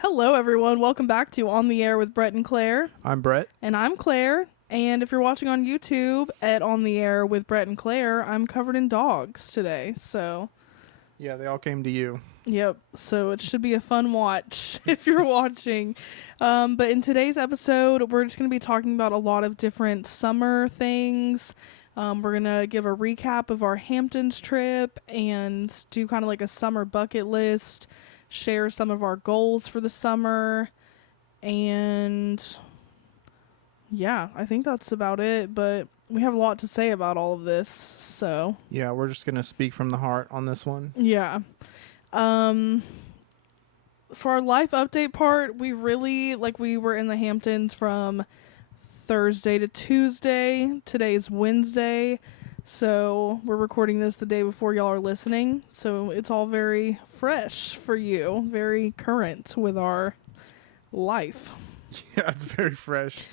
Hello, everyone. Welcome back to On the Air with Brett and Claire. I'm Brett. And I'm Claire. And if you're watching on YouTube at On the Air with Brett and Claire, I'm covered in dogs today. So, Yeah, they all came to you. yep. So it should be a fun watch if you're watching. But in today's episode, we're just going to be talking about a lot of different summer things. We're going to give a recap of our Hamptons trip and do kind of like a summer bucket list, share some of our goals for the summer, and yeah, I think that's about it, but we have a lot to say about all of this, so Yeah, we're just going to speak from the heart on this one. yeah. For our life update part, we were in the Hamptons from Thursday to Tuesday. Today's Wednesday, so we're recording this the day before y'all are listening, so it's all very fresh for you, very current with our life. Yeah, it's very fresh.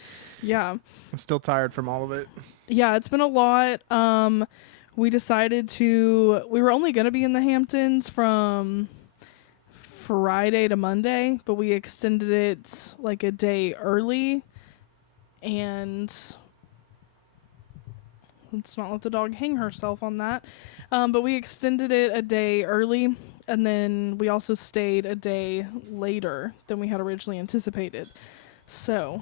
Yeah. I'm still tired from all of it. Yeah, it's been a lot. We were only going to be in the Hamptons from Friday to Monday, but we extended it like a day early, and let's not let the dog hang herself on that. But we extended it a day early, and then we also stayed a day later than we had originally anticipated. So,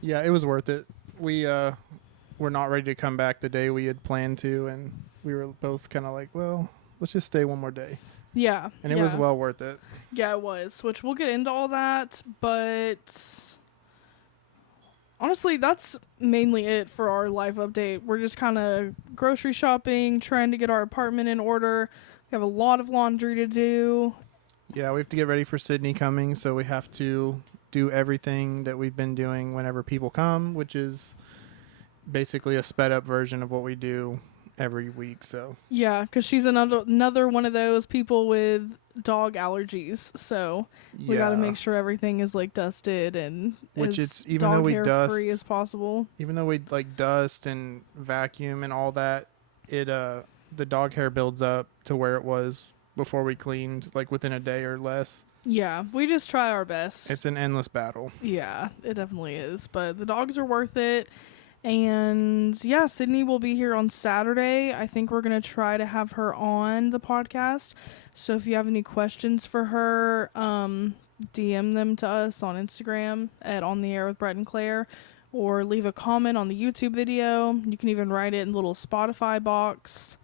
Yeah, it was worth it. We were not ready to come back the day we had planned to, and we were both kind of like, well, let's just stay one more day. yeah. And it was well worth it. Yeah, it was, which we'll get into all that, but honestly, that's mainly it for our life update. We're just kind of grocery shopping, trying to get our apartment in order. We have a lot of laundry to do. Yeah, we have to get ready for Sydney coming, so we have to do everything that we've been doing whenever people come, which is basically a sped up version of what we do every week. So Yeah, because she's another one of those people with dog allergies, so we got to make sure everything is like dusted and which as it's even though we dust free as possible. Even though we like dust and vacuum and all that, it the dog hair builds up to where it was before we cleaned, like within a day or less. Yeah, we just try our best. It's an endless battle. Yeah, it definitely is. But the dogs are worth it. And yeah, Sydney will be here on Saturday. I think we're going to try to have her on the podcast. So if you have any questions for her, DM them to us on Instagram at On the Air with Brett and Claire, or leave a comment on the YouTube video. You can even write it in the little Spotify box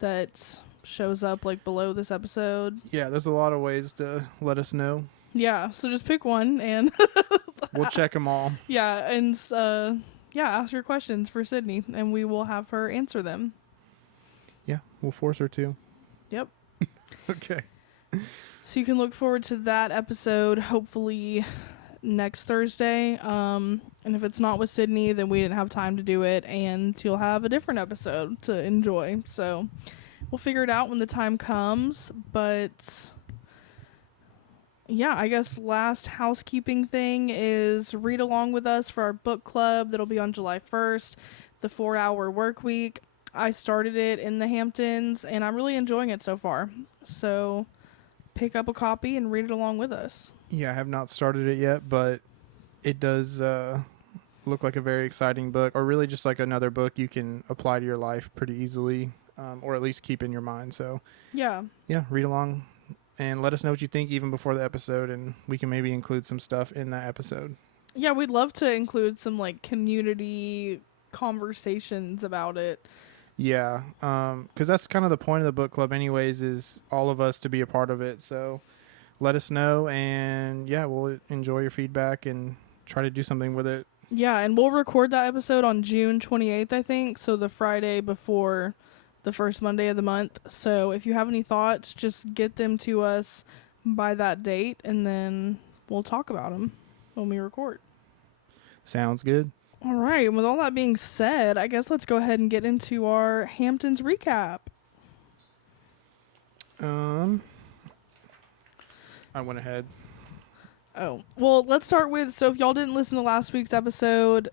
that shows up like below this episode. Yeah, there's a lot of ways to let us know. Yeah, so just pick one and We'll check them all. yeah, and ask your questions for Sydney, and we will have her answer them. Yeah, we'll force her to. Yep. Okay. So you can look forward to that episode, hopefully next Thursday. And if it's not with Sydney, then we didn't have time to do it, and you'll have a different episode to enjoy. So we'll figure it out when the time comes, but yeah, I guess last housekeeping thing is read along with us for our book club that'll be on July 1st, the 4-hour work week. I started it in the Hamptons, and I'm really enjoying it so far. So pick up a copy and read it along with us. Yeah, I have not started it yet, but it does look like a very exciting book, or really just like another book you can apply to your life pretty easily, or at least keep in your mind. So Yeah. yeah, read along. And let us know what you think even before the episode, and we can maybe include some stuff in that episode. Yeah, we'd love to include some like community conversations about it. Yeah, because that's kind of the point of the book club anyways, is all of us to be a part of it. So let us know, and yeah, we'll enjoy your feedback and try to do something with it. Yeah, and we'll record that episode on June 28th, I think, so the Friday before the first Monday of the month. So if you have any thoughts, just get them to us by that date, and then we'll talk about them when we record. Sounds good. All right, and with all that being said, I guess let's go ahead and get into our Hamptons recap. I went ahead. Oh, well, let's start with, so if y'all didn't listen to last week's episode,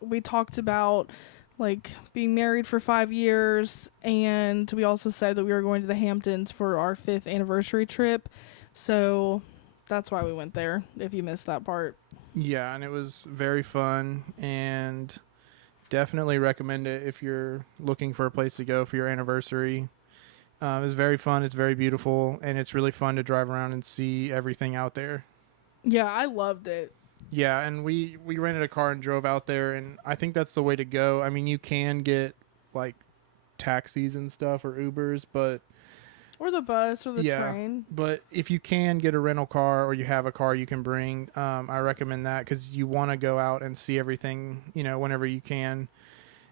we talked about like being married for 5 years, and we also said that we were going to the Hamptons for our 5th anniversary trip. So that's why we went there, if you missed that part. Yeah, and it was very fun, and definitely recommend it if you're looking for a place to go for your anniversary. It was very fun. It's very beautiful, and it's really fun to drive around and see everything out there. Yeah, I loved it. Yeah, and we rented a car and drove out there, and I think that's the way to go. I mean, you can get like taxis and stuff or Ubers, but Or the bus or the Yeah. train. but if you can get a rental car or you have a car you can bring, I recommend that because you want to go out and see everything, whenever you can.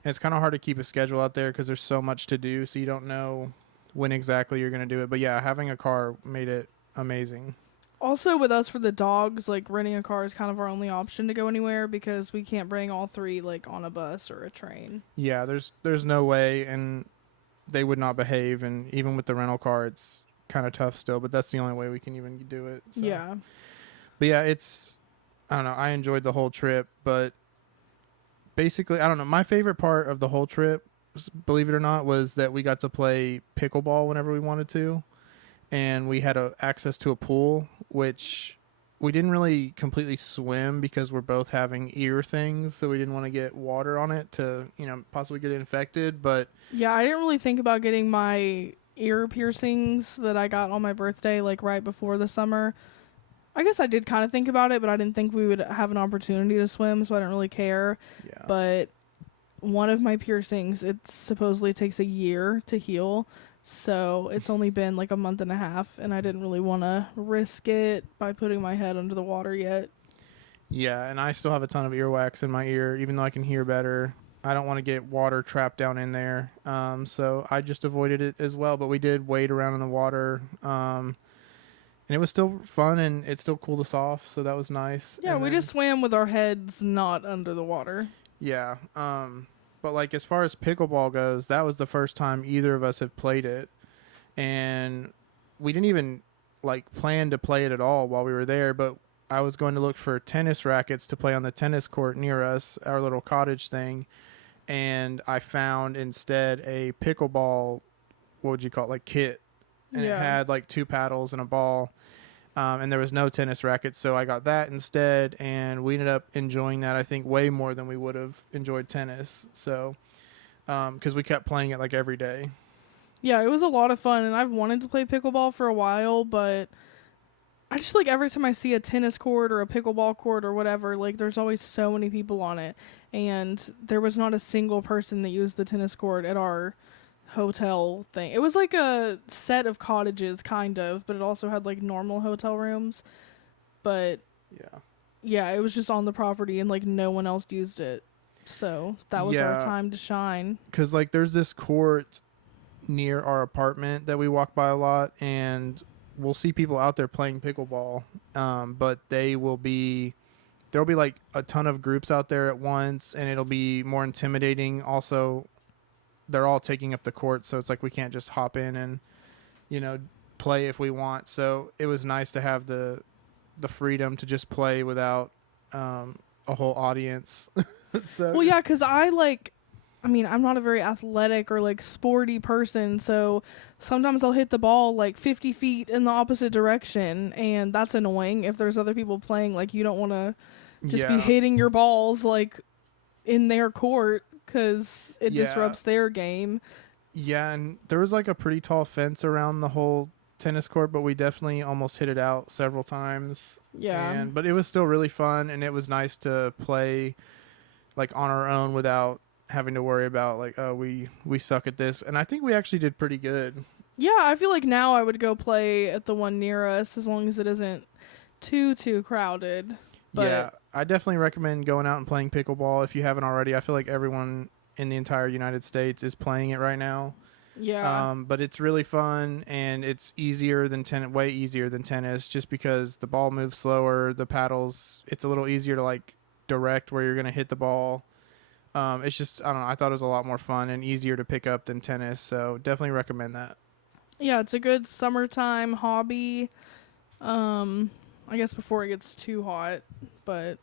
And it's kind of hard to keep a schedule out there because there's so much to do, so you don't know when exactly you're going to do it. But yeah, having a car made it amazing. Also, with us for the dogs, like renting a car is kind of our only option to go anywhere because we can't bring all 3 like on a bus or a train. Yeah, there's no way, and they would not behave, and even with the rental car, it's kind of tough still. But that's the only way we can even do it. So. Yeah. But yeah, I don't know. I enjoyed the whole trip, but basically, I don't know. My favorite part of the whole trip, believe it or not, was that we got to play pickleball whenever we wanted to, and we had access to a pool, which we didn't really completely swim because we're both having ear things, so we didn't want to get water on it to, possibly get infected. But Yeah, I didn't really think about getting my ear piercings that I got on my birthday, like right before the summer. I guess I did kind of think about it, but I didn't think we would have an opportunity to swim, so I didn't really care. yeah, But one of my piercings, it supposedly takes a year to heal. So it's only been like a month and a half, and I didn't really want to risk it by putting my head under the water yet. yeah, and I still have a ton of earwax in my ear, even though I can hear better. I don't want to get water trapped down in there, so I just avoided it as well. But we did wade around in the water, and it was still fun, and it still cooled us off, so that was nice. Yeah, And we then- just swam with our heads not under the water. Yeah. But like as far as pickleball goes, that was the first time either of us had played it, and we didn't even like plan to play it at all while we were there. But I was going to look for tennis rackets to play on the tennis court near us, our little cottage thing, and I found instead a pickleball. What would you call it? Like kit, and Yeah. it had like 2 paddles and a ball. And there was no tennis rackets, so I got that instead, and we ended up enjoying that, I think, way more than we would have enjoyed tennis. So, because we kept playing it like every day. Yeah, it was a lot of fun, and I've wanted to play pickleball for a while, but I just like every time I see a tennis court or a pickleball court or whatever, like there's always so many people on it, and there was not a single person that used the tennis court at our hotel thing. It was like a set of cottages, kind of, but it also had like normal hotel rooms. But Yeah. yeah, it was just on the property, and like no one else used it. So that was our Yeah. time to shine. Because, like, there's this court near our apartment that we walk by a lot, and we'll see people out there playing pickleball. But there'll be like a ton of groups out there at once, and it'll be more intimidating. Also, they're all taking up the court, so it's like we can't just hop in and play if we want. So it was nice to have the freedom to just play without a whole audience. So Well, yeah, because I'm not a very athletic or like sporty person, so sometimes I'll hit the ball like 50 feet in the opposite direction, and that's annoying. If there's other people playing, like you don't want to just be hitting your balls like in their court because it Yeah. disrupts their game. Yeah, and there was like a pretty tall fence around the whole tennis court, but we definitely almost hit it out several times. Yeah. But it was still really fun, and it was nice to play like on our own without having to worry about like, oh, we suck at this. And I think we actually did pretty good. Yeah, I feel like now I would go play at the one near us as long as it isn't too crowded. But Yeah, I definitely recommend going out and playing pickleball if you haven't already. I feel like everyone in the entire United States is playing it right now. yeah. But it's really fun, and it's easier than way easier than tennis, just because the ball moves slower. The paddles, it's a little easier to like direct where you're gonna hit the ball. It's just, I don't know. I thought it was a lot more fun and easier to pick up than tennis, so definitely recommend that. Yeah, it's a good summertime hobby. I guess before it gets too hot, but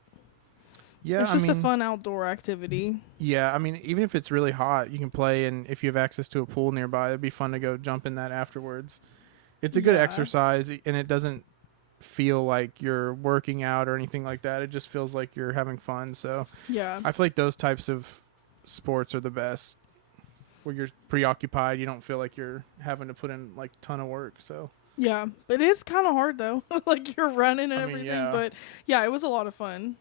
Yeah, it's just a fun outdoor activity. Yeah, I mean, even if it's really hot, you can play, and if you have access to a pool nearby, it'd be fun to go jump in that afterwards. It's a good Yeah. exercise, and it doesn't feel like you're working out or anything like that. It just feels like you're having fun. So Yeah. I feel like those types of sports are the best, where you're preoccupied. You don't feel like you're having to put in like a ton of work. So Yeah. But it is kind of hard though. Like you're running and I mean, everything. yeah. But yeah, it was a lot of fun.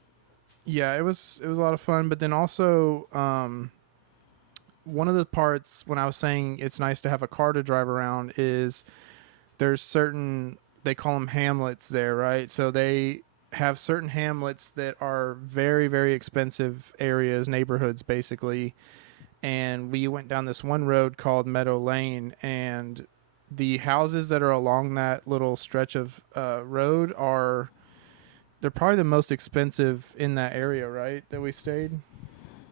yeah, it was a lot of fun. But then also, one of the parts when I was saying it's nice to have a car to drive around is there's certain, they call them hamlets there, right? So they have certain hamlets that are very, very expensive areas, neighborhoods basically. And we went down this one road called Meadow Lane, and the houses that are along that little stretch of road are, they're probably the most expensive in that area, right? That we stayed.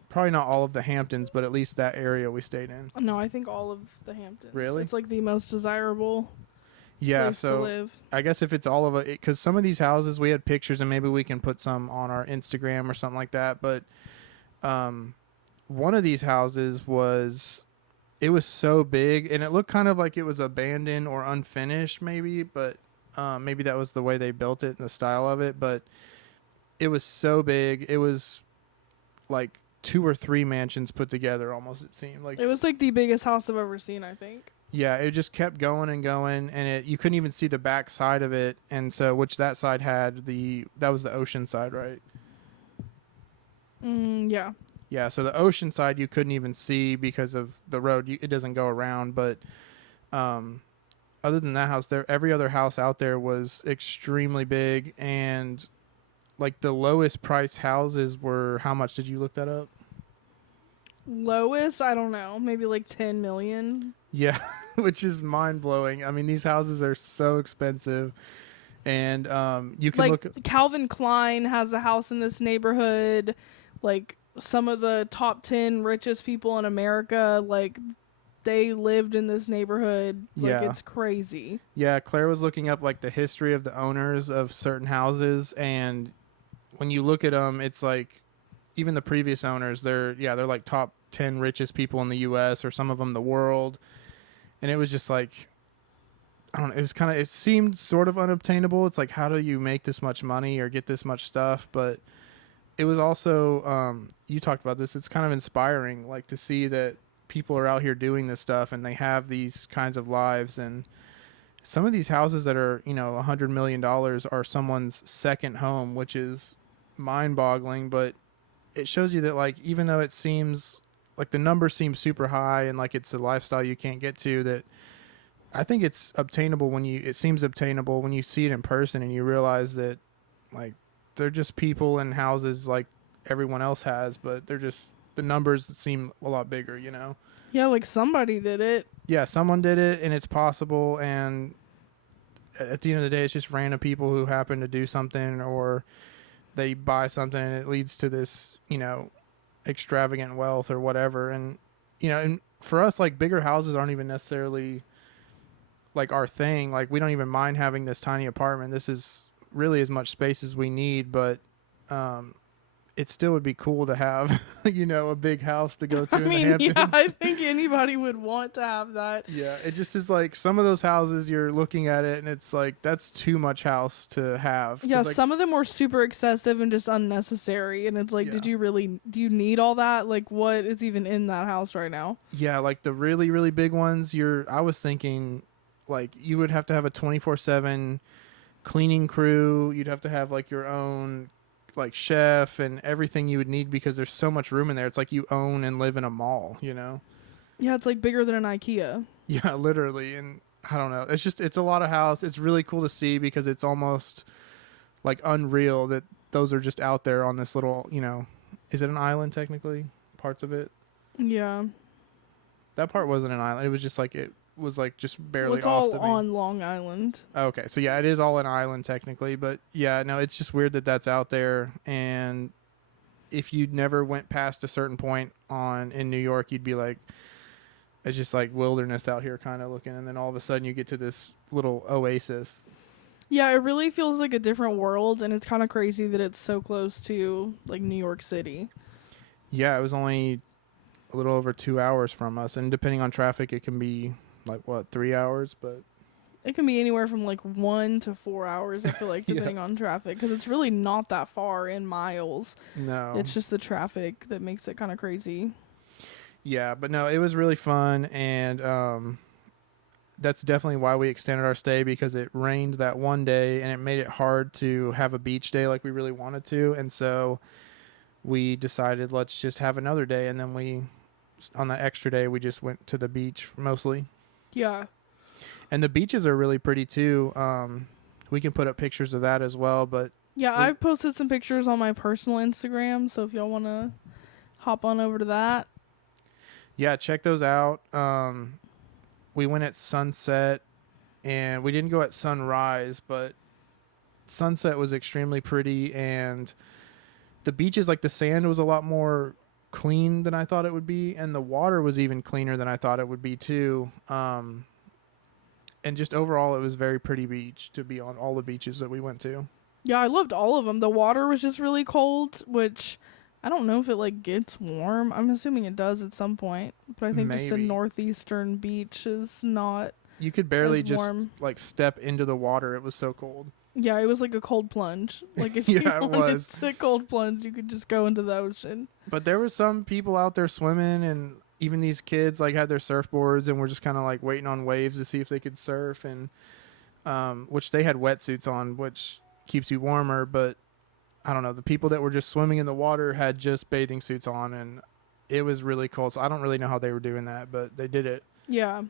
Probably not all of the Hamptons, but at least that area we stayed in. No, I think all of the Hamptons. Really? It's like the most desirable Yeah, place to so live. I guess if it's all of it, because some of these houses we had pictures, and maybe we can put some on our Instagram or something like that. But one of these houses was, it was so big, and it looked kind of like it was abandoned or unfinished, maybe. But maybe that was the way they built it and the style of it. But it was so big, it was like 2 or 3 mansions put together. Almost, it seemed like. It was like the biggest house I've ever seen, I think. Yeah, it just kept going and going, and you couldn't even see the back side of it, and so which that side had that was the ocean side, right? Yeah. Yeah, so the ocean side you couldn't even see because of the road. It doesn't go around, but other than that house, every other house out there was extremely big, and like the lowest price houses were, how much did you look that up? Lowest, I don't know, maybe like 10 million. Yeah, which is mind blowing. I mean, these houses are so expensive, and you can Like look. Calvin Klein has a house in this neighborhood. Like some of the top 10 richest people in America, like they lived in this neighborhood. Like Yeah. it's crazy. Yeah, Claire was looking up like the history of the owners of certain houses, and when you look at them, it's like even the previous owners, they're like top 10 richest people in the U.S. or some of them the world. And it was just like, I don't know, it seemed sort of unobtainable. It's like, how do you make this much money or get this much stuff? But it was also, you talked about this, it's kind of inspiring, like to see that people are out here doing this stuff and they have these kinds of lives. And some of these houses that are, $100 million are someone's second home, which is mind boggling. But it shows you that, like, even though it seems like the numbers seem super high and like it's a lifestyle you can't get to, that I think it's obtainable it seems obtainable when you see it in person and you realize that like they're just people in houses like everyone else has, but they're just, the numbers seem a lot bigger, Yeah, like somebody did it. Yeah, someone did it and it's possible, and at the end of the day it's just random people who happen to do something, or they buy something and it leads to this, extravagant wealth or whatever. And and for us, like, bigger houses aren't even necessarily like our thing. Like, we don't even mind having this tiny apartment. This is really as much space as we need, but it still would be cool to have a big house to go to I in mean, the yeah, Hamptons. I think anybody would want to have that. Yeah, it just is like some of those houses you're looking at it and it's like that's too much house to have. 'Cause, Yeah, like, some of them were super excessive and just unnecessary. And it's like, Yeah. do you need all that? Like, what is even in that house right now? yeah, like the really, really big ones, I was thinking like you would have to have a 24/7 cleaning crew. You'd have to have like your own like chef and everything you would need, because there's so much room in there. It's like you own and live in a mall, Yeah, it's like bigger than an IKEA. Yeah, literally. And I don't know. It's a lot of house. It's really cool to see because it's almost like unreal that those are just out there on this little, is it an island technically? Parts of it. Yeah. That part wasn't an island. It was just like, it was like just barely It's off all the main. on Long Island. Okay, so yeah, it is all an island technically, but yeah, no, it's just weird that that's out there. And if you never went past a certain point in New York, you'd be like, it's just like wilderness out here kind of looking, and then all of a sudden you get to this little oasis. Yeah, it really feels like a different world, and it's kind of crazy that it's so close to like New York City. Yeah, it was only a little over 2 hours from us, and depending on traffic, it can be like what 3 hours, but It can be anywhere from like 1 to 4 hours, I feel like, Yeah. depending on traffic, because it's really not that far in miles. no. It's just the traffic that makes it kind of crazy. Yeah, but no, it was really fun, and that's definitely why we extended our stay, because it rained that one day, and it made it hard to have a beach day like we really wanted to, and so we decided let's just have another day, and then on that extra day we just went to the beach mostly. Yeah. And the beaches are really pretty too. We can put up pictures of that as well, but Yeah, I've posted some pictures on my personal Instagram, so if y'all want to hop on over to that. yeah, check those out. We went at sunset, and we didn't go at sunrise, but sunset was extremely pretty, and the beaches, like the sand was a lot more clean than I thought it would be, and the water was even cleaner than I thought it would be too. And just overall, it was a very pretty beach to be on, all the beaches that we went to. Yeah, I loved all of them. The water was just really cold, which I don't know if it like gets warm. I'm assuming it does at some point, but I think just a Maybe. northeastern beach is not You could barely as just warm. like step into the water. It was so cold. Yeah, it was like a cold plunge. Like if Yeah, you it wanted was. to cold plunge, you could just go into the ocean. But there were some people out there swimming, and even these kids like had their surfboards and were just kind of like waiting on waves to see if they could surf, and which they had wetsuits on, which keeps you warmer. But I don't know, the people that were just swimming in the water had just bathing suits on, and it was really cold. So I don't really know how they were doing that, but they did it. Yeah.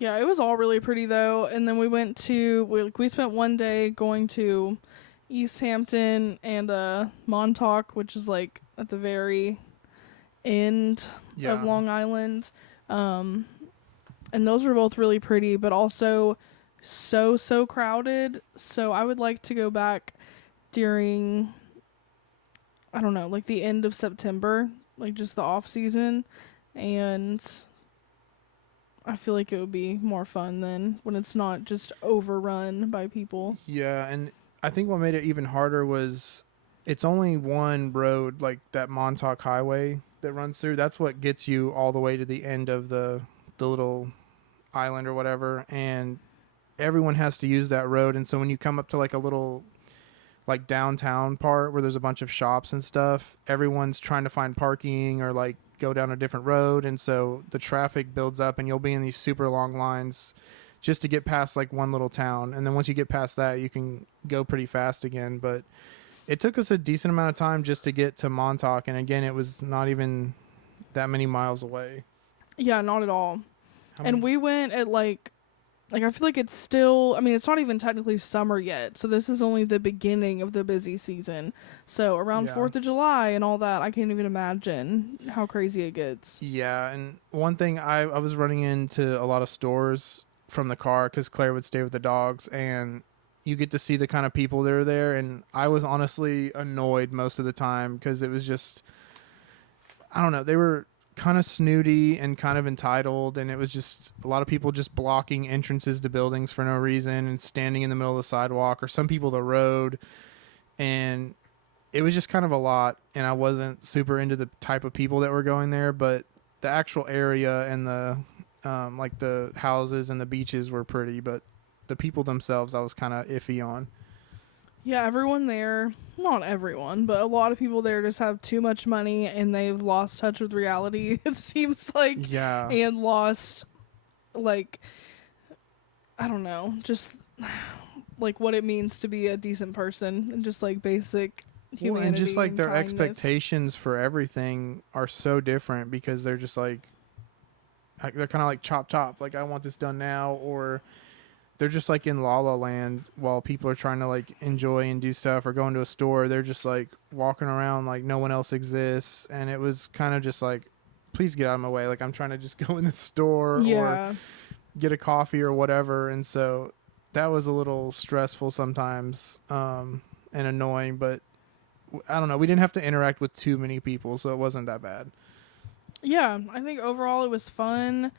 Yeah, it was all really pretty though. And then we spent one day going to East Hampton and Montauk, which is like at the very end Yeah. of Long Island. And those were both really pretty, but also so crowded. So I would like to go back during, I don't know, like the end of September, like just the off season. And I feel like it would be more fun than when it's not just overrun by people. Yeah, and I think what made it even harder was it's only one road, like that Montauk Highway that runs through. That's what gets you all the way to the end of the little island or whatever, and everyone has to use that road. And so when you come up to like a little like downtown part where there's a bunch of shops and stuff, everyone's trying to find parking or like go down a different road, and so the traffic builds up, and you'll be in these super long lines just to get past like one little town, and then once you get past that you can go pretty fast again. But it took us a decent amount of time just to get to Montauk, and again it was not even that many miles away. Yeah, not at all. How And many- we went at like I feel like it's still, I mean, it's not even technically summer yet. So this is only the beginning of the busy season. So around Yeah. 4th of July and all that, I can't even imagine how crazy it gets. Yeah, and one thing, I was running into a lot of stores from the car because Claire would stay with the dogs, and you get to see the kind of people that are there, and I was honestly annoyed most of the time because it was just, I don't know, they were kind of snooty and kind of entitled, and it was just a lot of people just blocking entrances to buildings for no reason and standing in the middle of the sidewalk, or some people the road, and it was just kind of a lot, and I wasn't super into the type of people that were going there. But the actual area and the like the houses and the beaches were pretty, but the people themselves I was kind of iffy on. Yeah, everyone there, not everyone, but a lot of people there just have too much money and they've lost touch with reality, it seems like. Yeah. And lost, like, I don't know, just like what it means to be a decent person and just like basic humanity. And just like their kindness. expectations for everything are so different, because they're just like they're kind of like chop, like I want this done now, or they're just like in La La Land while people are trying to like enjoy and do stuff or go into a store. They're just like walking around like no one else exists, and it was kind of just like, please get out of my way, like I'm trying to just go in the store or get a coffee or whatever. And so that was a little stressful sometimes, and annoying, but I don't know, we didn't have to interact with too many people, so it wasn't that bad. Yeah, I think overall it was fun.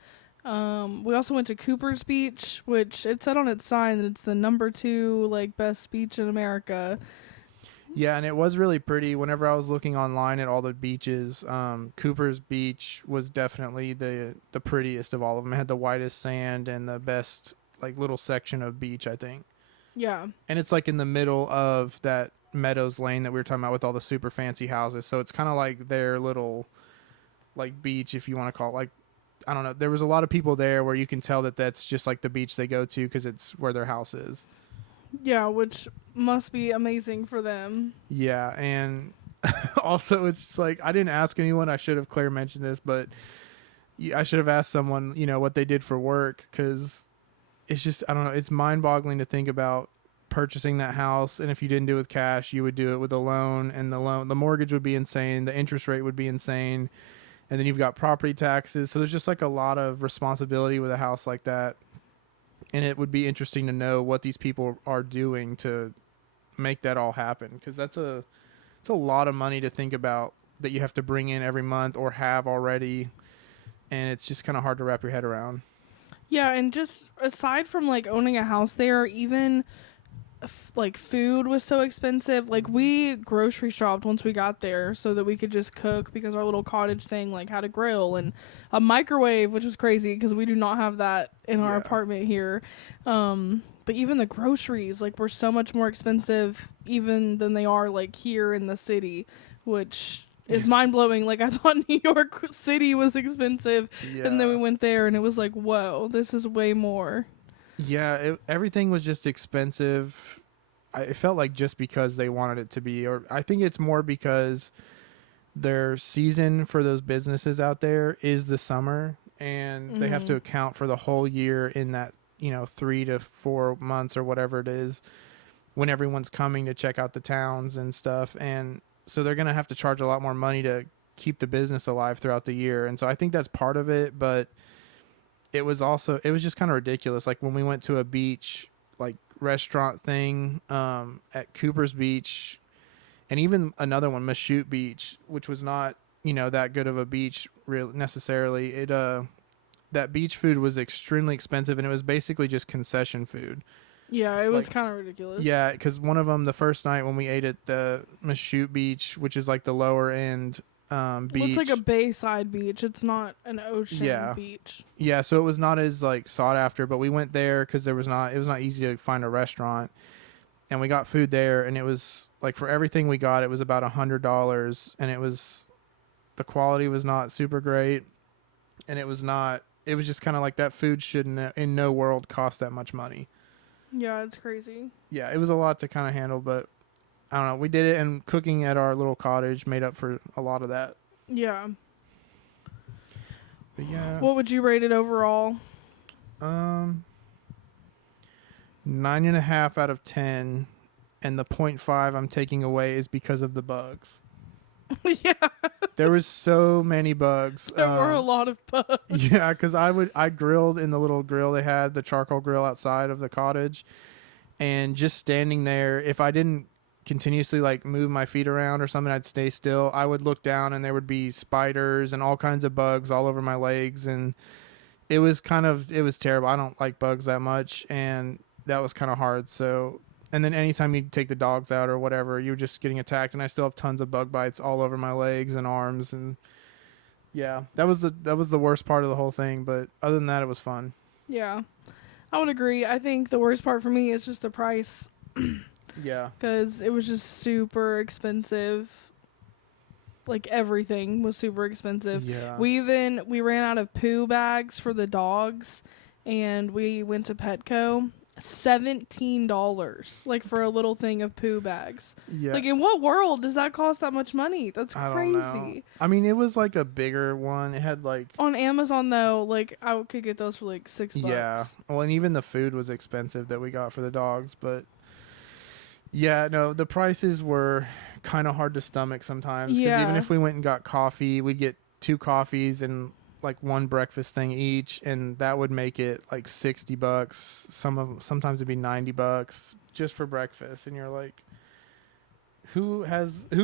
We also went to Cooper's Beach, which it said on its sign that it's the number 2 like best beach in America. Yeah, and it was really pretty. Whenever I was looking online at all the beaches, Cooper's Beach was definitely the prettiest of all of them. It had the whitest sand and the best like little section of beach, I think. Yeah. And it's like in the middle of that Meadows Lane that we were talking about with all the super fancy houses. So it's kind of like their little like beach, if you want to call it. Like, I don't know. There was a lot of people there where you can tell that that's just like the beach they go to because it's where their house is. Yeah, which must be amazing for them. Yeah, and also it's just like I didn't ask anyone. I should have. Claire mentioned this, but I should have asked someone, what they did for work, because it's just, I don't know, it's mind-boggling to think about purchasing that house, and if you didn't do it with cash, you would do it with a loan, and the mortgage would be insane, the interest rate would be insane, and then you've got property taxes. So there's just like a lot of responsibility with a house like that. And it would be interesting to know what these people are doing to make that all happen, because it's a lot of money to think about that you have to bring in every month or have already, and it's just kind of hard to wrap your head around. Yeah, and just aside from like owning a house there, even like food was so expensive. Like we grocery shopped once we got there so that we could just cook, because our little cottage thing like had a grill and a microwave, which was crazy because we do not have that in our apartment here. But even the groceries like were so much more expensive even than they are like here in the city, which is mind-blowing. Like I thought New York City was expensive, and then we went there and it was like, whoa, this is way more. Yeah, everything was just expensive. It felt like just because they wanted it to be, or I think it's more because their season for those businesses out there is the summer, and they have to account for the whole year in that, 3 to 4 months or whatever it is when everyone's coming to check out the towns and stuff. And so they're going to have to charge a lot more money to keep the business alive throughout the year. And so I think that's part of it, but it was just kind of ridiculous. Like when we went to a beach, like restaurant thing, at Cooper's Beach, and even another one, Mashute Beach, which was not, that good of a beach really necessarily. That beach food was extremely expensive, and it was basically just concession food. Yeah, it was kind of ridiculous. Yeah, because one of them, the first night when we ate at the Mashute Beach, which is like the lower end beach. Well, it's like a bayside beach. It's not an ocean beach. Yeah, so it was not as like sought after, but we went there because it was not easy to find a restaurant, and we got food there, and it was like for everything we got, it was about $100, and the quality was not super great, and it was just kind of like that food shouldn't in no world cost that much money. Yeah, it's crazy. Yeah, it was a lot to kind of handle, but I don't know. We did it, and cooking at our little cottage made up for a lot of that. Yeah. But yeah. What would you rate it overall? 9.5 out of 10, and the 0.5 I'm taking away is because of the bugs. Yeah. There was so many bugs. There were a lot of bugs. Yeah, because I grilled in the little grill they had, the charcoal grill outside of the cottage, and just standing there, if I didn't continuously like move my feet around or something, I'd stay still, I would look down and there would be spiders and all kinds of bugs all over my legs, and it was terrible. I don't like bugs that much, and that was kind of hard. So, and then anytime you take the dogs out or whatever, you're just getting attacked, and I still have tons of bug bites all over my legs and arms, and yeah, that was the worst part of the whole thing, but other than that, it was fun. Yeah, I would agree. I think the worst part for me is just the price. Yeah. Because it was just super expensive. Like, everything was super expensive. Yeah. We ran out of poo bags for the dogs, and we went to Petco. $17, like, for a little thing of poo bags. Yeah. Like, in what world does that cost that much money? That's crazy. I don't know. I mean, it was like a bigger one. It had like... On Amazon, though, like, I could get those for like $6. Yeah. Well, and even the food was expensive that we got for the dogs, but... Yeah, no, the prices were kind of hard to stomach sometimes. Because even if we went and got coffee, we'd get 2 coffees and like 1 breakfast thing each, and that would make it like $60. Sometimes it'd be $90 just for breakfast, and you're like, who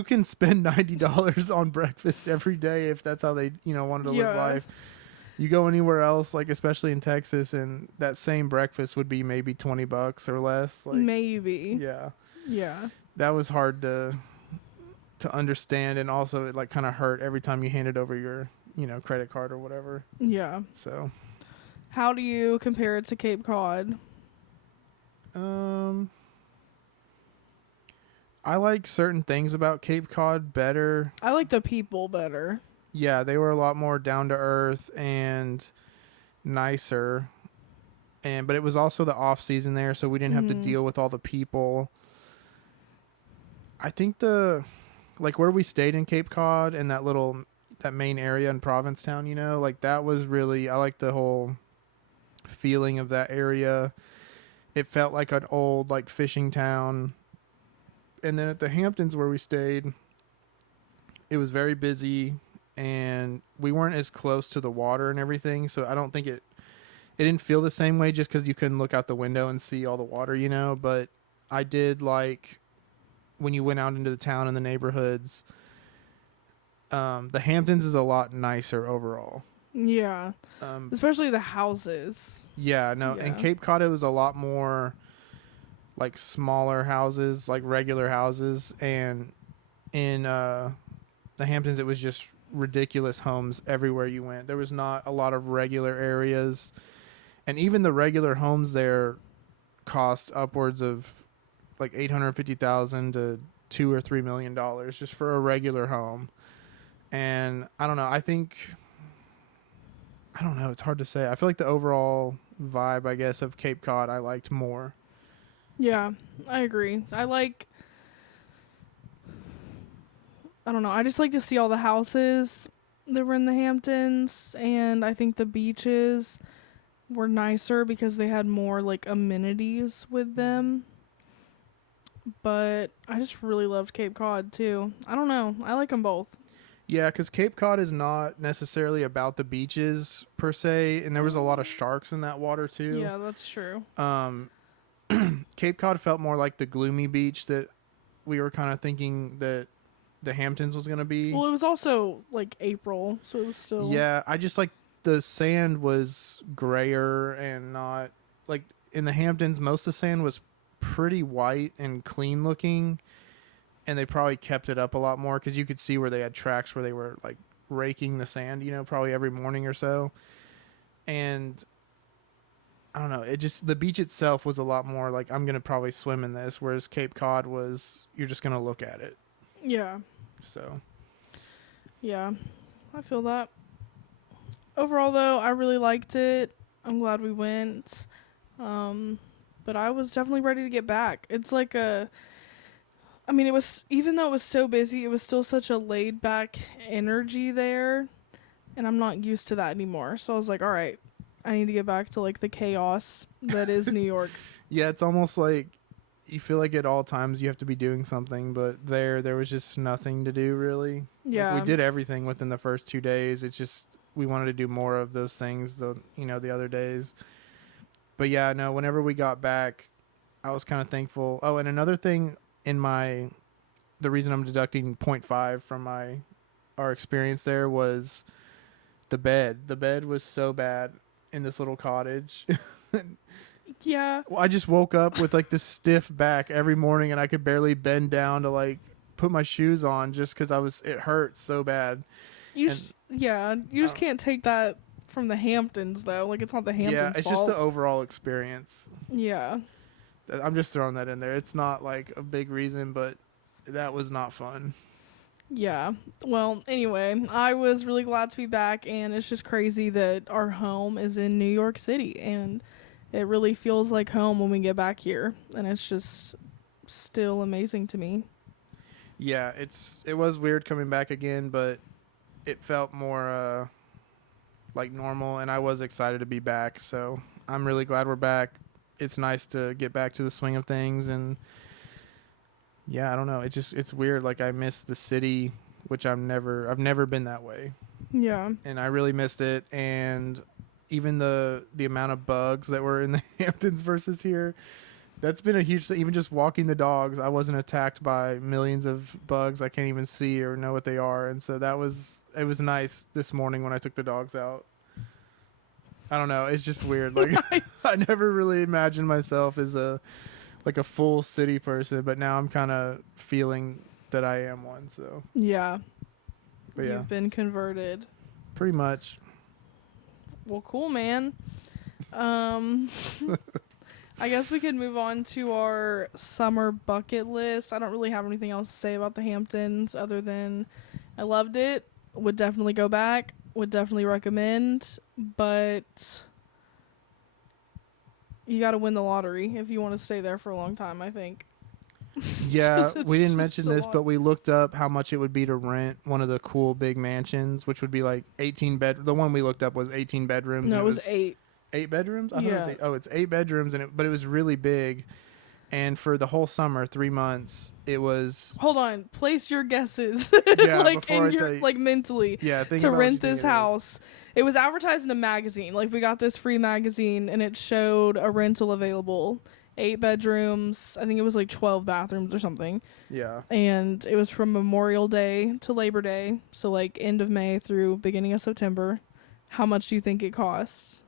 can spend $90 on breakfast every day if that's how they wanted to live life? You go anywhere else, like especially in Texas, and that same breakfast would be maybe $20 or less. Like, Maybe. yeah, Yeah. that was hard to understand, and also it like kind of hurt every time you handed over your credit card or whatever. Yeah. So, How do you compare it to Cape Cod? I like certain things about Cape Cod better. I like the people better. Yeah, they were a lot more down to earth and nicer. But it was also the off season there, so we didn't have to deal with all the people. I think like where we stayed in Cape Cod and that main area in Provincetown, like that was really, I like the whole feeling of that area. It felt like an old like fishing town. And then at the Hamptons where we stayed, it was very busy and we weren't as close to the water and everything, so I don't think it didn't feel the same way just because you couldn't look out the window and see all the water, but I did like when you went out into the town and the neighborhoods. The Hamptons is a lot nicer overall. Yeah. Especially the houses. Yeah, no, in Cape Cod it was a lot more like smaller houses, like regular houses, and in the Hamptons it was just ridiculous homes everywhere you went. There was not a lot of regular areas, and even the regular homes there cost upwards of like $850,000 to $2 or $3 million just for a regular home. And I don't know, it's hard to say. I feel like the overall vibe, I guess, of Cape Cod I liked more. Yeah, I agree. I don't know, I just like to see all the houses that were in the Hamptons, and I think the beaches were nicer because they had more like amenities with them. But I just really loved Cape Cod too. I don't know, I like them both. Yeah, because Cape Cod is not necessarily about the beaches per se, and there was a lot of sharks in that water too. Yeah, that's true. Cape Cod felt more like the gloomy beach that we were kind of thinking that the Hamptons was going to be. Well, it was also like April, so it was still... Yeah, I just like the sand was grayer and not... Like in the Hamptons, most of the sand was pretty white and clean looking, and they probably kept it up a lot more because you could see where they had tracks where they were like raking the sand, probably every morning or so. And I don't know, the beach itself was a lot more like, I'm going to probably swim in this, whereas Cape Cod was, you're just going to look at it. Yeah. So. Yeah, I feel that. Overall, though, I really liked it. I'm glad we went. But I was definitely ready to get back. It's like it was, even though it was so busy, it was still such a laid back energy there. And I'm not used to that anymore. So I was like, all right, I need to get back to like the chaos that is New York. Yeah, it's almost like you feel like at all times you have to be doing something, but there was just nothing to do really. Yeah. Like, we did everything within the first 2 days. It's just we wanted to do more of those things the other days. But yeah, no, whenever we got back, I was kind of thankful. Oh, and another thing the reason I'm deducting 0.5 from our experience there was the bed. The bed was so bad in this little cottage. Yeah. Well, I just woke up with like this stiff back every morning, and I could barely bend down to like put my shoes on just because it hurt so bad. You just can't take that from the Hamptons though. Like, it's not the Hamptons' Yeah, it's fault. just the overall experience. Yeah. I'm just throwing that in there. It's not like a big reason, but that was not fun. Yeah. Well, anyway, I was really glad to be back, and it's just crazy that our home is in New York City, and it really feels like home when we get back here, and it's just still amazing to me. Yeah, it was weird coming back again, but it felt more like normal, and I was excited to be back, so I'm really glad we're back. It's nice to get back to the swing of things, and yeah, I don't know. It's weird. Like, I miss the city, which I've never been that way. Yeah. And I really missed it. And even the amount of bugs that were in the Hamptons versus here, that's been a huge thing. Even just walking the dogs, I wasn't attacked by millions of bugs I can't even see or know what they are. And so it was nice this morning when I took the dogs out. I don't know. It's just weird. Like I never really imagined myself as a full city person, but now I'm kind of feeling that I am one. So Yeah. but yeah, You've been converted. pretty much. Well, cool, man. I guess we could move on to our summer bucket list. I don't really have anything else to say about the Hamptons other than I loved it. Would definitely go back. Would definitely recommend. But you got to win the lottery if you want to stay there for a long time, I think. Yeah, It's we didn't just mention a this, lot. but we looked up how much it would be to rent one of the cool big mansions, which would be like 18 bed. The one we looked up was 18 bedrooms. No, and it was 8. 8 bedrooms? I thought it was Yeah. 8. Oh, it's 8 bedrooms, but it was really big. And for the whole summer, 3 months, it was Hold on. Place your guesses. Yeah, like before I in tell your you. like mentally. yeah. Think To about what you rent think this it is. house. It was advertised in a magazine. Like we got this free magazine and it showed a rental available. 8 bedrooms. I think it was like 12 bathrooms or something. Yeah, And it was from Memorial Day to Labor Day. So like end of May through beginning of September. How much do you think it costs?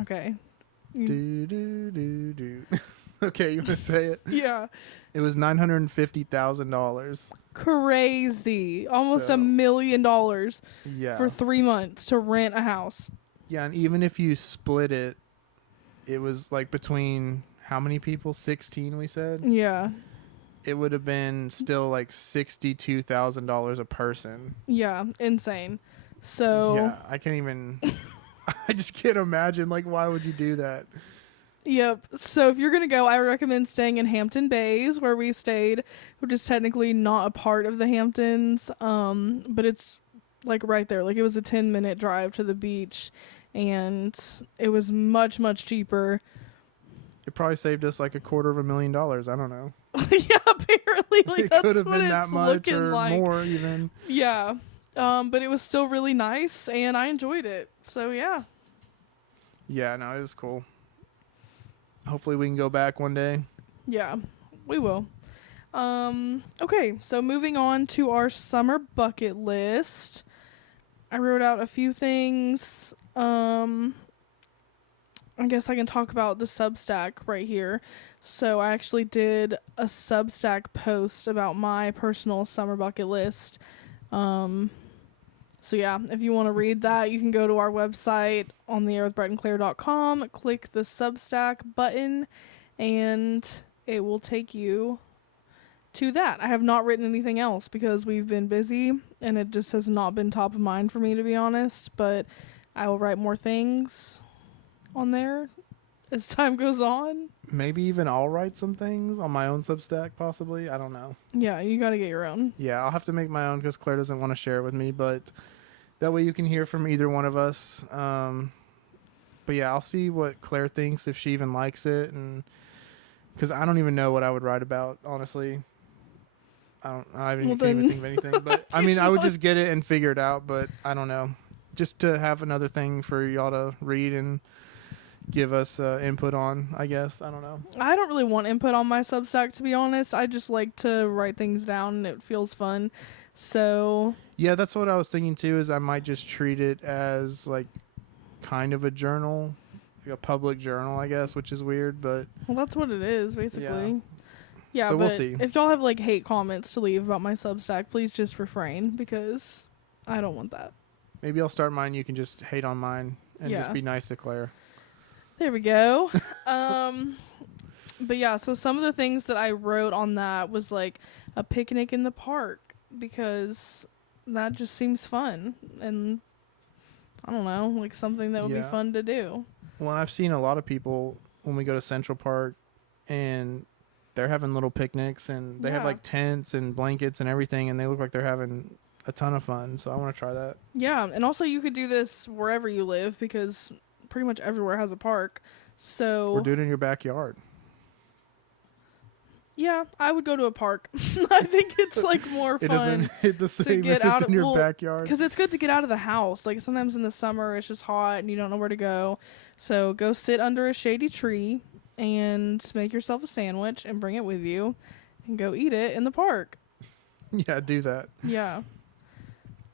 Okay. do do do do. Okay, you want to say it? Yeah. It was $950,000. Crazy. Almost So- $1 million Yeah, for 3 months to rent a house. yeah, and even if you split it, it was like between how many people? 16, we said. Yeah. It would have been still like $62,000 a person. Yeah. Insane. So Yeah, I can't even. I just can't imagine. Like, why would you do that? Yep. So if you're going to go, I recommend staying in Hampton Bays where we stayed, which is technically not a part of the Hamptons. But it's like right there. Like it was a 10-minute drive to the beach and it was much, much cheaper. It probably saved us like $250,000. I don't know. Yeah, apparently like It that's could have what been that it's much looking or like. more even. Yeah. But it was still really nice and I enjoyed it. So yeah. Yeah, no, it was cool. Hopefully we can go back one day. Yeah, we will. Okay, so moving on to our summer bucket list. I wrote out a few things. I guess I can talk about the Substack right here. So I actually did a Substack post about my personal summer bucket list. So yeah, if you want to read that, you can go to our website on theairwithbrettandclaire.com, click the Substack button, and it will take you to that. I have not written anything else because we've been busy and it just has not been top of mind for me, to be honest, but I will write more things on there as time goes on. Maybe even I'll write some things on my own Substack, possibly. I don't know. Yeah, you gotta get your own. Yeah, I'll have to make my own because Claire doesn't want to share it with me, but that way you can hear from either one of us. But yeah, I'll see what Claire thinks, if she even likes it, and because I don't even know what I would write about, honestly. I can't even then- think of anything. But I mean, I would just get it and figure it out. But I don't know, just to have another thing for y'all to read and give us input on. I guess I don't know. I don't really want input on my Substack, to be honest. I just like to write things down and it feels fun. So, Yeah, that's what I was thinking too. Is I might just treat it as like kind of a journal, like a public journal, I guess, which is weird, but well, that's what it is, basically. Yeah, So but we'll see. if y'all have like hate comments to leave about my Substack, please just refrain because I don't want that. maybe I'll start mine. You can just hate on mine and just Yeah. be nice to Claire. There we go. But yeah, so some of the things that I wrote on that was like a picnic in the park because that just seems fun and I don't know, like something that would be Yeah. fun to do. Well, and I've seen a lot of people when we go to Central Park and they're having little picnics and they have Yeah. like tents and blankets and everything and they look like they're having a ton of fun. So I want to try that. Yeah, and also you could do this wherever you live because pretty much everywhere has a park. So Or do it in your backyard. yeah, I would go to a park. I think it's like more It fun doesn't hit the same get if it's out in of- your well, backyard. because it's good to get out of the house. Like sometimes in the summer it's just hot and you don't know where to go. So go sit under a shady tree and make yourself a sandwich and bring it with you and go eat it in the park. Yeah, do that. Yeah.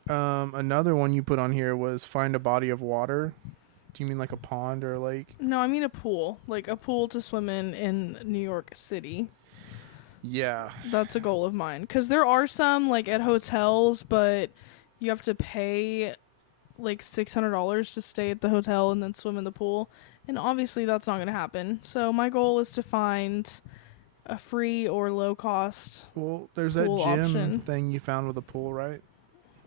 Another one you put on here was find a body of water. Do you mean like a pond or a lake? No, I mean a pool. Like a pool to swim in New York City. Yeah. That's a goal of mine. Because there are some, like, at hotels, but you have to pay, like, $600 to stay at the hotel and then swim in the pool. And obviously that's not going to happen. So my goal is to find a free or low-cost. Well, there's that Pool gym option. thing you found with a pool, right?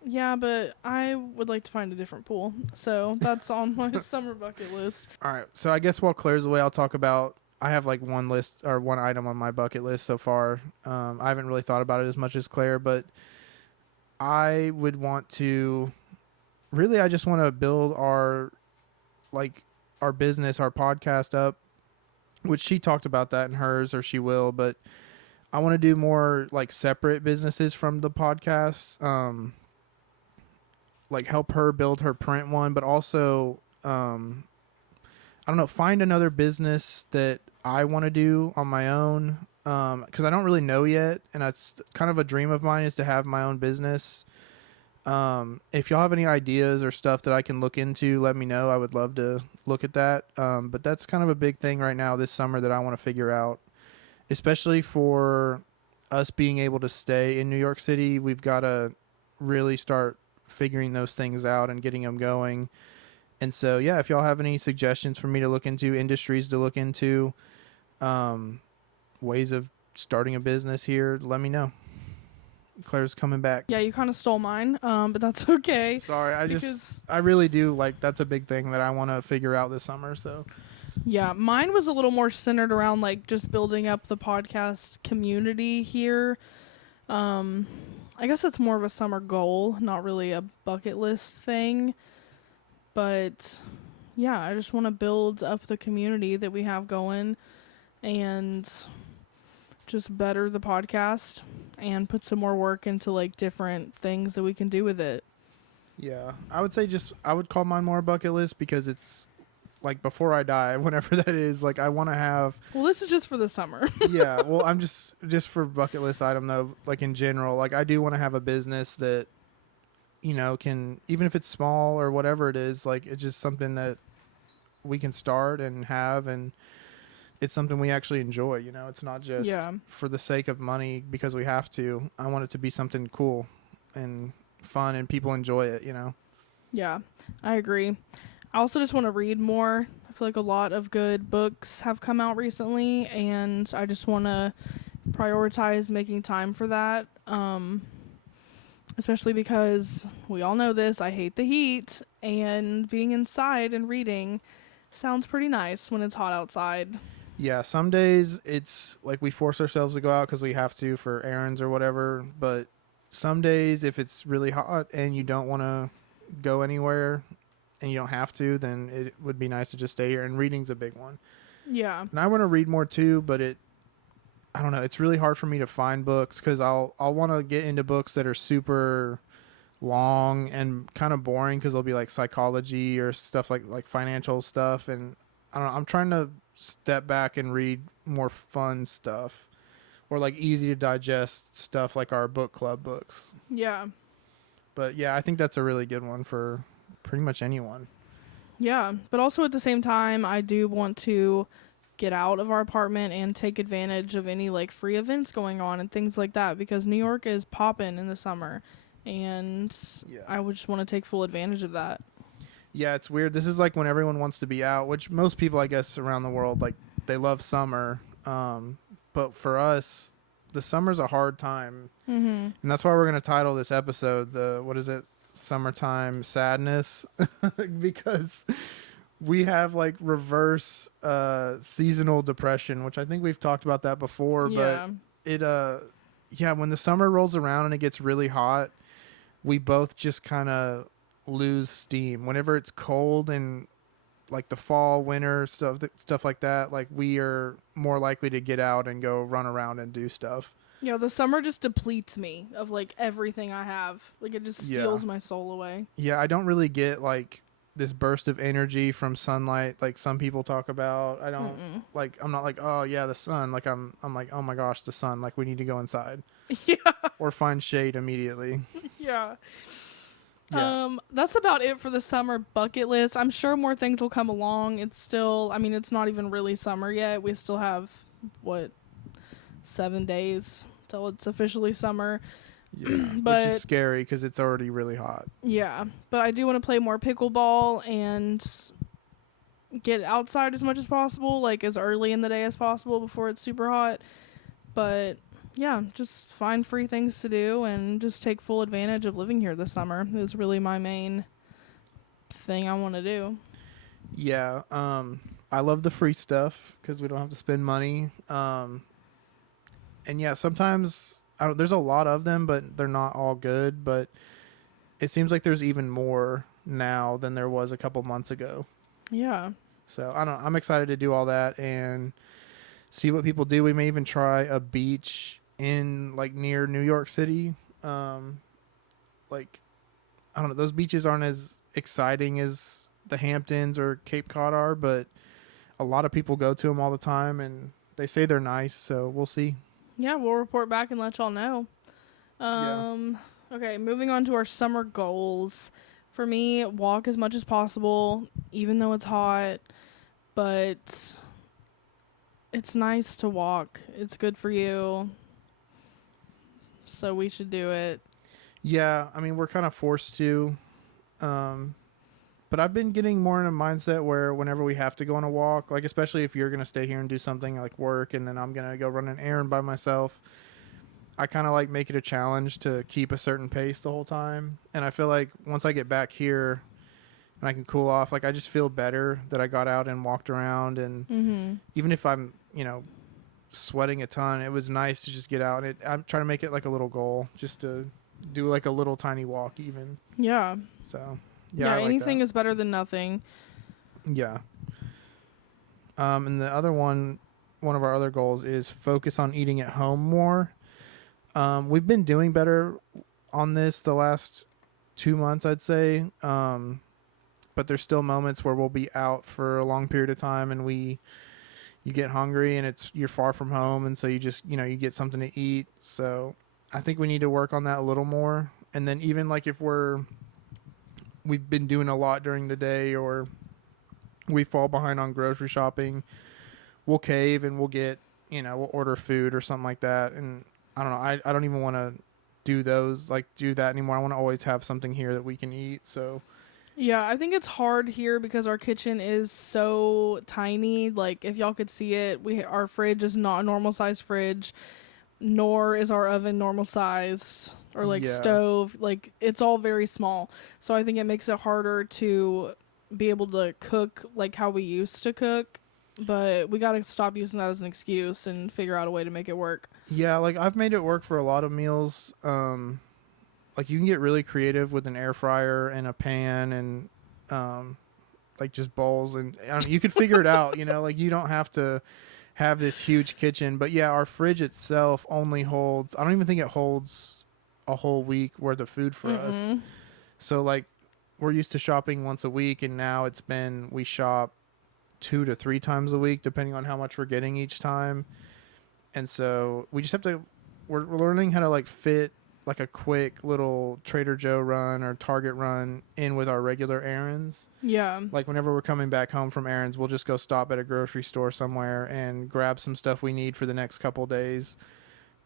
Yeah, but I would like to find a different pool. So that's on my summer bucket list. All right. So I guess while Claire's away, I'll talk about. I have like one list or one item on my bucket list so far. I haven't really thought about it as much as Claire, but I would want to. Really, I just want to build our business, our podcast up, which she talked about that in hers, or she will. But I want to do more like separate businesses from the podcast. Like help her build her print one, but also I don't know, find another business that I want to do on my own, because I don't really know yet, and that's kind of a dream of mine, is to have my own business. If y'all have any ideas or stuff that I can look into, let me know. I would love to look at that. But that's kind of a big thing right now this summer that I want to figure out, especially for us being able to stay in New York City. We've got to really start figuring those things out and getting them going. And so, yeah, if y'all have any suggestions for me to look into, industries to look into, ways of starting a business here, let me know. Claire's coming back. Yeah, you kind of stole mine, but that's okay. Sorry, I really do, like, that's a big thing that I want to figure out this summer, so. Yeah, mine was a little more centered around, like, just building up the podcast community here. I guess it's more of a summer goal, not really a bucket list thing. But, yeah, I just want to build up the community that we have going and just better the podcast and put some more work into, like, different things that we can do with it. Yeah, I would say I would call mine more a bucket list because it's, like, before I die, whenever that is, like, I want to have... Well, this is just for the summer. Yeah, well, I'm just for bucket list item, though, like, in general, like, I do want to have a business that, you know, can, even if it's small or whatever it is, like, it's just something that we can start and have, and it's something we actually enjoy, you know. It's not just for the sake of money because we have to. I want it to be something cool and fun and people enjoy it, you know. Yeah, I agree. I also just want to read more. I feel like a lot of good books have come out recently, and I just want to prioritize making time for that. Especially because we all know this, I hate the heat, and being inside and reading sounds pretty nice when it's hot outside. Yeah, some days it's like we force ourselves to go out because we have to for errands or whatever, but some days if it's really hot and you don't want to go anywhere and you don't have to, then it would be nice to just stay here, and reading's a big one. Yeah. And I want to read more too, but I don't know, it's really hard for me to find books because I'll want to get into books that are super long and kind of boring because they'll be like psychology or stuff like financial stuff, and I don't know, I'm trying to step back and read more fun stuff or like easy to digest stuff like our book club books. Yeah. But yeah, I think that's a really good one for pretty much anyone. Yeah, but also at the same time, I do want to get out of our apartment and take advantage of any like free events going on and things like that, because New York is popping in the summer, and I would just want to take full advantage of that. Yeah, it's weird. This is like when everyone wants to be out, which most people, I guess, around the world, like, they love summer. But for us, the summer's a hard time. Mm-hmm. And that's why we're going to title this episode, Summertime Sadness, because we have like reverse seasonal depression, which I think we've talked about that before. Yeah. But when the summer rolls around and it gets really hot, we both just kind of lose steam. Whenever it's cold and like the fall, winter stuff like that, like we are more likely to get out and go run around and do stuff. Yeah, the summer just depletes me of like everything I have. Like it just steals my soul away. Yeah, I don't really get like this burst of energy from sunlight like some people talk about. I don't like, I'm not like, oh yeah, the sun. Like I'm like, oh my gosh, the sun. Like we need to go inside. Yeah. Or find shade immediately. Yeah. That's about it for the summer bucket list. I'm sure more things will come along. It's still, I mean, it's not even really summer yet. We still have, 7 days till it's officially summer. Yeah, But which is scary because it's already really hot. yeah, but I do want to play more pickleball and get outside as much as possible, like as early in the day as possible before it's super hot. But yeah, just find free things to do and just take full advantage of living here this summer is really my main thing I want to do. Yeah, I love the free stuff because we don't have to spend money. And yeah, sometimes there's a lot of them, but they're not all good. But it seems like there's even more now than there was a couple months ago. Yeah. So I'm excited to do all that and see what people do. We may even try a beach in like near New York City. Like, I don't know, those beaches aren't as exciting as the Hamptons or Cape Cod are, but a lot of people go to them all the time and they say they're nice. So we'll see. Yeah, we'll report back and let y'all know. Okay, moving on to our summer goals. For me, walk as much as possible, even though it's hot, but it's nice to walk. It's good for you. So we should do it. Yeah, I mean, we're kind of forced to. But I've been getting more in a mindset where whenever we have to go on a walk, like especially if you're going to stay here and do something like work and then I'm going to go run an errand by myself, I kind of like make it a challenge to keep a certain pace the whole time. And I feel like once I get back here and I can cool off, like I just feel better that I got out and walked around. And even if I'm, sweating a ton, it was nice to just get out. And I'm trying to make it like a little goal just to do like a little tiny walk even. Yeah. So, yeah, I anything like is better than nothing. Yeah. And the other one of our other goals is focus on eating at home more. We've been doing better on this the last 2 months, I'd say. But there's still moments where we'll be out for a long period of time and you get hungry and you're far from home. And so you just, you get something to eat. So I think we need to work on that a little more. And then even like if we've been doing a lot during the day or we fall behind on grocery shopping, we'll cave and we'll get, we'll order food or something like that. And I don't know, I don't even want to do that anymore. I want to always have something here that we can eat. So yeah, I think it's hard here because our kitchen is so tiny. Like if y'all could see it, our fridge is not a normal size fridge, nor is our oven normal size. Or like stove, like it's all very small. So I think it makes it harder to be able to cook like how we used to cook. But we got to stop using that as an excuse and figure out a way to make it work. Yeah, like I've made it work for a lot of meals. Like you can get really creative with an air fryer and a pan and like just bowls and you could figure it out, like you don't have to have this huge kitchen. But yeah, our fridge itself only holds, I don't even think it holds a whole week worth of food for us. So like we're used to shopping once a week and now we shop 2 to 3 times a week depending on how much we're getting each time. And so we just we're learning how to like fit like a quick little Trader Joe run or Target run in with our regular errands. Yeah. Like whenever we're coming back home from errands, we'll just go stop at a grocery store somewhere and grab some stuff we need for the next couple days.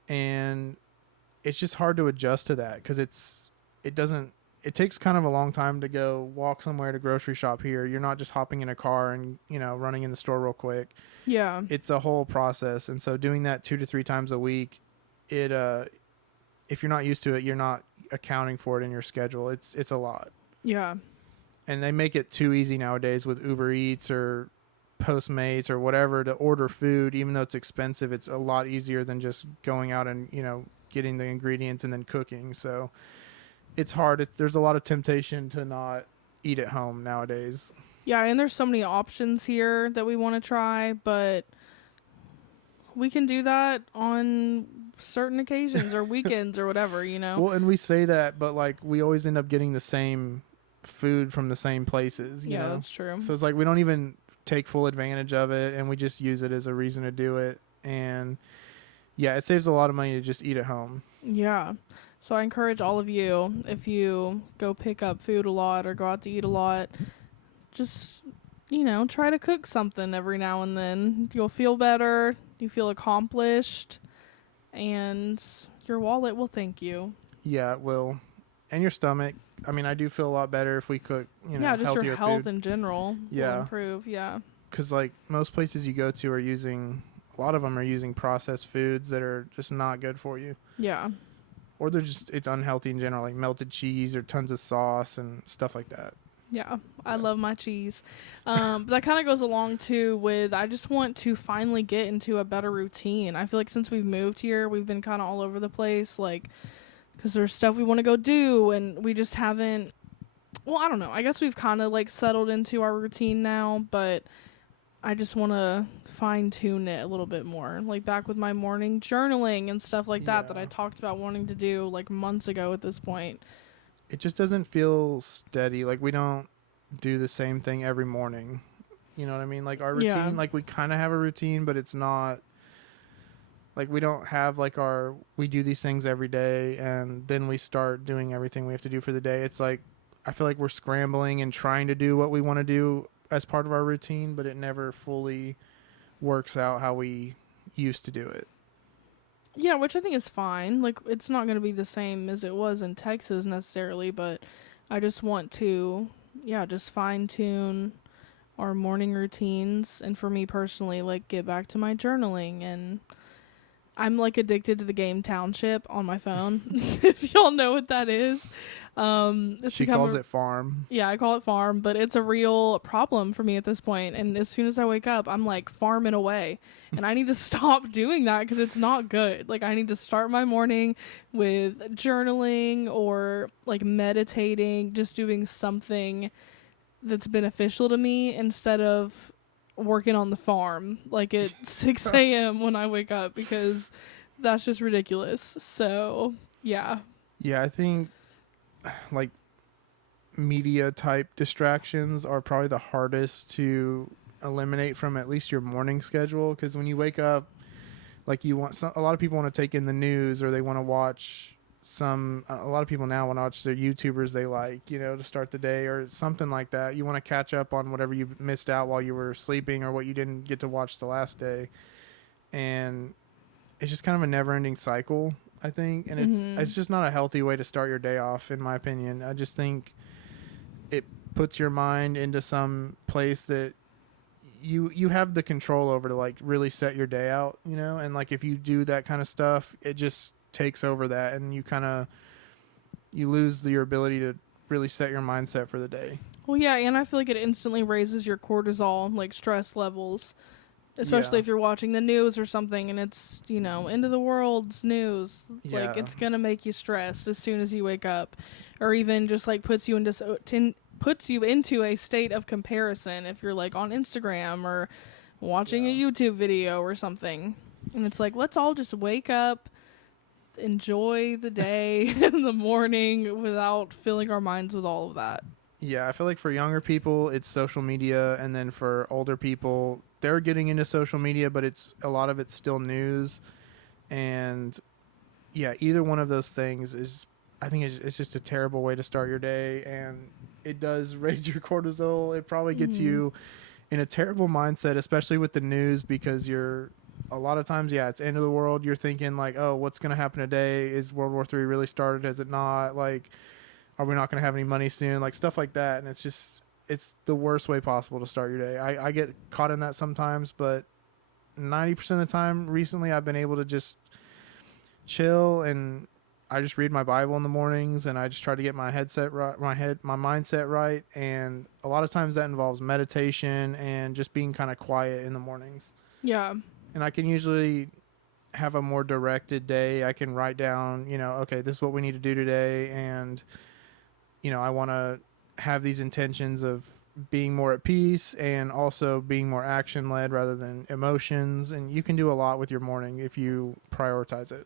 And it's just hard to adjust to that because it takes kind of a long time to go walk somewhere to grocery shop here. You're not just hopping in a car and, running in the store real quick. Yeah. It's a whole process. And so doing that 2 to 3 times a week, if you're not used to it, you're not accounting for it in your schedule. It's a lot. Yeah. And they make it too easy nowadays with Uber Eats or Postmates or whatever to order food. Even though it's expensive, it's a lot easier than just going out and, getting the ingredients and then cooking. So it's hard. There's a lot of temptation to not eat at home nowadays. Yeah, and there's so many options here that we want to try, but we can do that on certain occasions or weekends or whatever, Well, and we say that, but like we always end up getting the same food from the same places. You know? That's true. So it's like we don't even take full advantage of it, and we just use it as a reason to do it. And yeah, it saves a lot of money to just eat at home. Yeah. So I encourage all of you, if you go pick up food a lot or go out to eat a lot, just, try to cook something every now and then. You'll feel better, you feel accomplished, and your wallet will thank you. Yeah, it will. And your stomach. I mean, I do feel a lot better if we cook, just healthier your health food. in general will improve, yeah. Because, like, most places you go to are using, a lot of them are using processed foods that are just not good for you. Yeah. Or it's unhealthy in general, like melted cheese or tons of sauce and stuff like that. Yeah, I love my cheese. But that kind of goes along, too, with I just want to finally get into a better routine. I feel like since we've moved here, we've been kind of all over the place, like, because there's stuff we want to go do, and we just haven't, well, I don't know. I guess we've kind of, like, settled into our routine now, but I just want to fine-tune it a little bit more. Like, back with my morning journaling and stuff like that I talked about wanting to do, like, months ago at this point. It just doesn't feel steady. Like, we don't do the same thing every morning. You know what I mean? Like, our routine, like, we kind of have a routine, but it's not, like, we don't have, like, we do these things every day, and then we start doing everything we have to do for the day. It's like, I feel like we're scrambling and trying to do what we want to do as part of our routine, but it never fully works out how we used to do it. Yeah, which I think is fine. Like, it's not going to be the same as it was in Texas necessarily, but I just want to, just fine-tune our morning routines. And for me personally, like, get back to my journaling. And I'm, like, addicted to the game Township on my phone, if y'all know what that is. She calls it Farm. Yeah, I call it Farm, but it's a real problem for me at this point. And as soon as I wake up, I'm like farming away. And I need to stop doing that because it's not good. Like, I need to start my morning with journaling or like meditating, just doing something that's beneficial to me instead of working on the farm like at 6 a.m. when I wake up, because that's just ridiculous. So, yeah. Yeah, I think like media type distractions are probably the hardest to eliminate from at least your morning schedule, because when you wake up, like, a lot of people want to take in the news, or they want to watch a lot of people now want to watch their YouTubers they like, to start the day or something like that. You want to catch up on whatever you missed out while you were sleeping or what you didn't get to watch the last day. And it's just kind of a never ending cycle, I think. And it's just not a healthy way to start your day off, in my opinion. I just think it puts your mind into some place that you have the control over to, like, really set your day out, and like if you do that kind of stuff, it just takes over that, and you lose your ability to really set your mindset for the day. Well, yeah, and I feel like it instantly raises your cortisol, like stress levels, especially if you're watching the news or something and it's, end of the world's news. Yeah. Like, it's gonna make you stressed as soon as you wake up, or even just like puts you into a state of comparison if you're like on Instagram or watching a YouTube video or something. And it's like, let's all just wake up, enjoy the day in the morning without filling our minds with all of that. Yeah, I feel like for younger people, it's social media, and then for older people, they're getting into social media, but a lot of it's still news. And yeah, either one of those things I think it's just a terrible way to start your day, and it does raise your cortisol. It probably gets you in a terrible mindset, especially with the news, because a lot of times, it's end of the world. You're thinking like, oh, what's going to happen today? Is World War III really started? Has it not? Like, are we not going to have any money soon? Like, stuff like that. And it's the worst way possible to start your day. I get caught in that sometimes, but 90% of the time recently, I've been able to just chill, and I just read my Bible in the mornings, and I just try to get my mindset right. And a lot of times that involves meditation and just being kind of quiet in the mornings. Yeah. And I can usually have a more directed day. I can write down, okay, this is what we need to do today. And, I want to have these intentions of being more at peace and also being more action led rather than emotions. And you can do a lot with your morning if you prioritize it.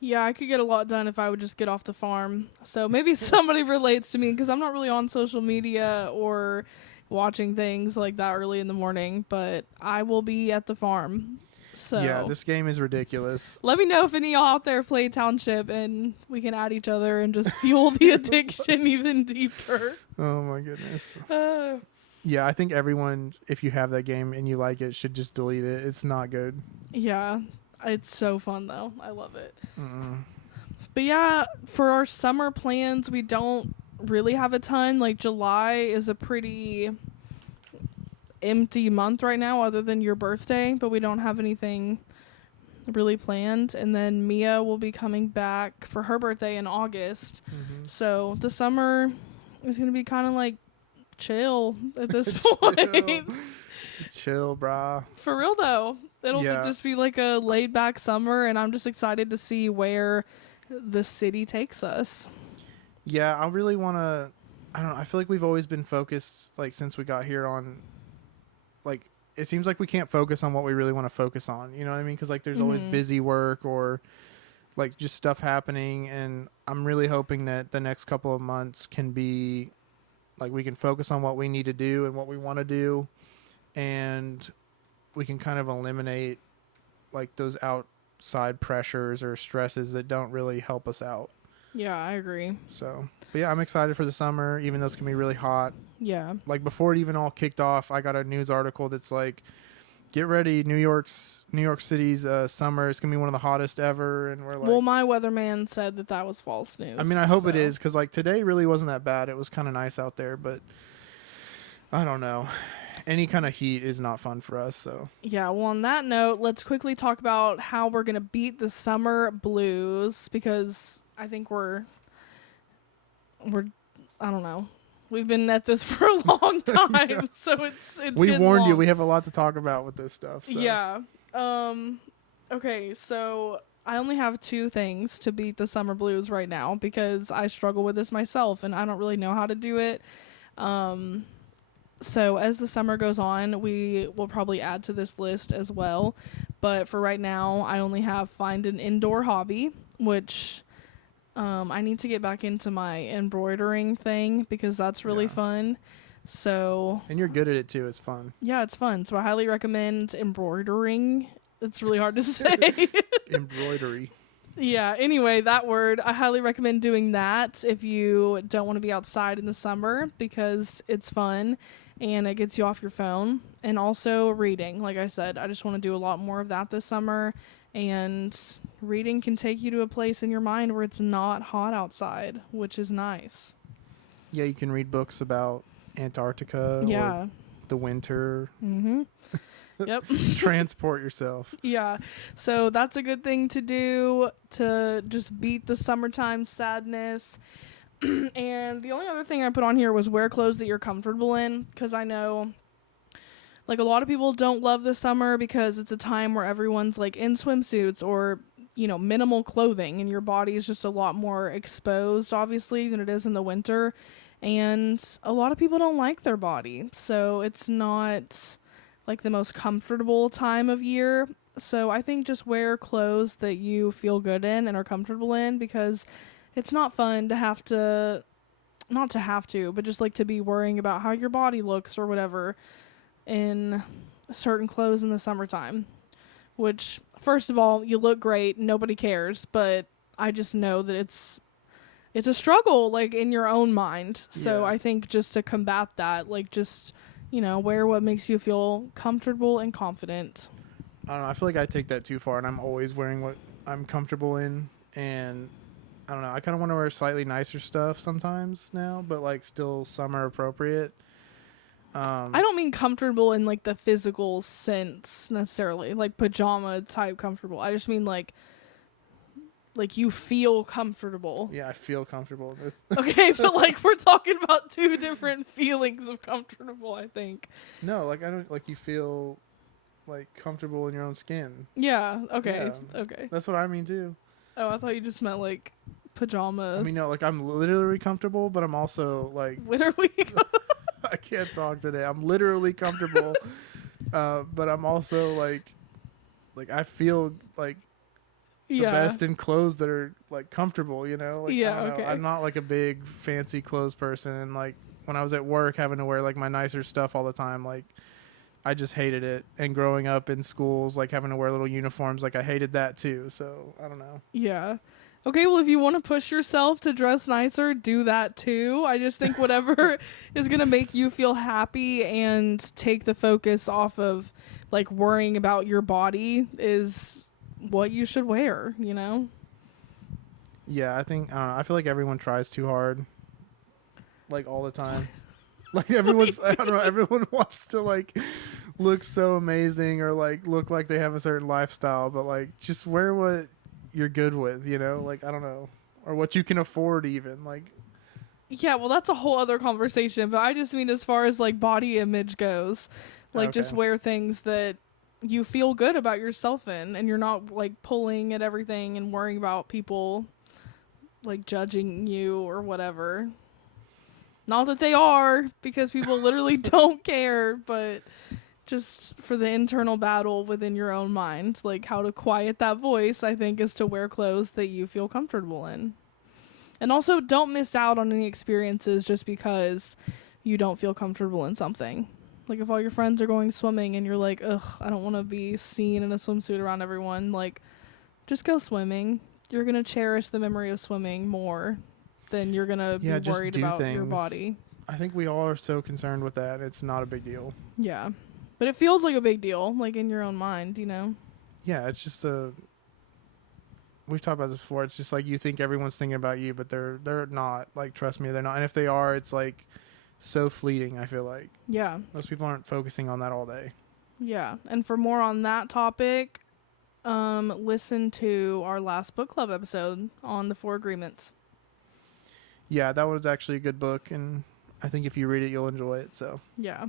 Yeah, I could get a lot done if I would just get off the farm. So maybe somebody relates to me, because I'm not really on social media or watching things like that early in the morning, but I will be at the farm. So Yeah, this game is ridiculous. let me know if any of y'all out there play Township and we can add each other and just fuel the addiction even deeper. Oh my goodness. Uh, Yeah, I think everyone, if you have that game and you like it, should just delete it. It's not good. yeah, it's so fun though. I love it. Mm-mm. But yeah, for our summer plans, we don't really have a ton. Like July is a pretty empty month right now other than your birthday, but we don't have anything really planned. And then Mia will be coming back for her birthday in August. Mhm. So the summer is going to be kind of like chill at this point. Just chill, brah. For real though. It'll Yeah. just be like a laid back summer, and I'm just excited to see where the city takes us. Yeah, I really want to. I don't know. I feel like we've always been focused, like, since we got here on, like, it seems like we can't focus on what we really want to focus on. You know what I mean? Because, like, there's always Mhm. busy work or, like, just stuff happening. And I'm really hoping that the next couple of months can be, like, we can focus on what we need to do and what we want to do. And we can kind of eliminate, like, those outside pressures or stresses that don't really help us out. Yeah, I agree. So, but yeah, I'm excited for the summer, even though it's gonna be really hot. Yeah. Like before it even all kicked off, I got a news article that's like, "Get ready, New York City's summer is gonna be one of the hottest ever," and we're like, Well, my weatherman said that was false news. I mean, I hope it so- is, because like today really wasn't that bad. It was kind of nice out there, but I don't know. Any kind of heat is not fun for us. So Yeah, well, on that note, let's quickly talk about how we're going to beat the summer blues, because I think we're I don't know. We've been at this for a long time, Yeah. so it's we getting warned you. long. We have a lot to talk about with this stuff. So. Yeah. Okay, so I only have 2 things to beat the summer blues right now because I struggle with this myself and I don't really know how to do it. So as the summer goes on, we will probably add to this list as well. But for right now, I only have find an indoor hobby, which I need to get back into my embroidering thing because that's really Yeah. fun. So And you're good at it too. It's fun. yeah, it's fun. So I highly recommend embroidering. It's really hard to say. Embroidery. Yeah, anyway, that word. I highly recommend doing that if you don't want to be outside in the summer because it's fun and it gets you off your phone. And also reading. Like I said, I just want to do a lot more of that this summer. And reading can take you to a place in your mind where it's not hot outside, which is nice. Yeah, you can read books about Antarctica Yeah. or the winter. Mm-hmm. Yep. Transport yourself. Yeah, so that's a good thing to do to just beat the summertime sadness. And the only other thing I put on here was wear clothes that you're comfortable in, because I know like a lot of people don't love the summer because it's a time where everyone's like in swimsuits or, you know, minimal clothing and your body is just a lot more exposed obviously than it is in the winter. And a lot of people don't like their body, so it's not like the most comfortable time of year. So I think just wear clothes that you feel good in and are comfortable in, because it's not fun to have to, not to have to, but just like to be worrying about how your body looks or whatever in certain clothes in the summertime. Which, first of all, you look great, nobody cares, but I just know that it's a struggle, like, in your own mind. So Yeah. I think just to combat that, like, just, you know, wear what makes you feel comfortable and confident. I don't know. I feel like I take that too far, and I'm always wearing what I'm comfortable in. And I don't know. I kind of want to wear slightly nicer stuff sometimes now, but like still summer appropriate. I don't mean comfortable in, like, the physical sense necessarily, like pajama type comfortable. I just mean, like you feel comfortable. Yeah, I feel comfortable in this. Okay, but, like, we're talking about 2 different feelings of comfortable, I think. No, like I don't like you feel like comfortable in your own skin. Yeah, okay, Yeah. okay. That's what I mean too. Oh, I thought you just meant, like, pajama. I mean, no, like I'm literally comfortable, but I'm also like Literally. I can't talk today. I'm literally comfortable, but I'm also like I feel like the Yeah. best in clothes that are like comfortable, you know? Like, Yeah, I don't know. okay. I'm not like a big fancy clothes person, and like when I was at work having to wear like my nicer stuff all the time, like I just hated it. And growing up in schools, like having to wear little uniforms, like I hated that too. So I don't know. Yeah. Okay, well, if you want to push yourself to dress nicer, do that too. I just think whatever is going to make you feel happy and take the focus off of, like, worrying about your body is what you should wear, you know? Yeah, I don't know. I feel like everyone tries too hard, like all the time. Like everyone's, I don't know, everyone wants to like look so amazing or like look like they have a certain lifestyle, but like just wear what you're good with, you know? Like I don't know, or what you can afford even. Like Yeah, well, that's a whole other conversation, but I just mean as far as, like, body image goes, like, just Okay. wear things that you feel good about yourself in, and you're not, like, pulling at everything and worrying about people, like, judging you or whatever. Not that they are, because people literally don't care, but just for the internal battle within your own mind, like, how to quiet that voice, I think, is to wear clothes that you feel comfortable in. And also, don't miss out on any experiences just because you don't feel comfortable in something. Like, if all your friends are going swimming and you're like, ugh, I don't want to be seen in a swimsuit around everyone, like, just go swimming. You're going to cherish the memory of swimming more than you're going to Yeah, be just worried do about your things. body. I think we all are so concerned with that. It's not a big deal. Yeah. But it feels like a big deal, like, in your own mind, you know? Yeah, it's just we've talked about this before. It's just like you think everyone's thinking about you, but they're not. Like trust me, they're not. And if they are, it's like so fleeting, I feel like. Yeah. Most people aren't focusing on that all day. Yeah. And for more on that topic, listen to our last book club episode on the 4 agreements. Yeah, that was actually a good book, and I think if you read it, you'll enjoy it. So Yeah.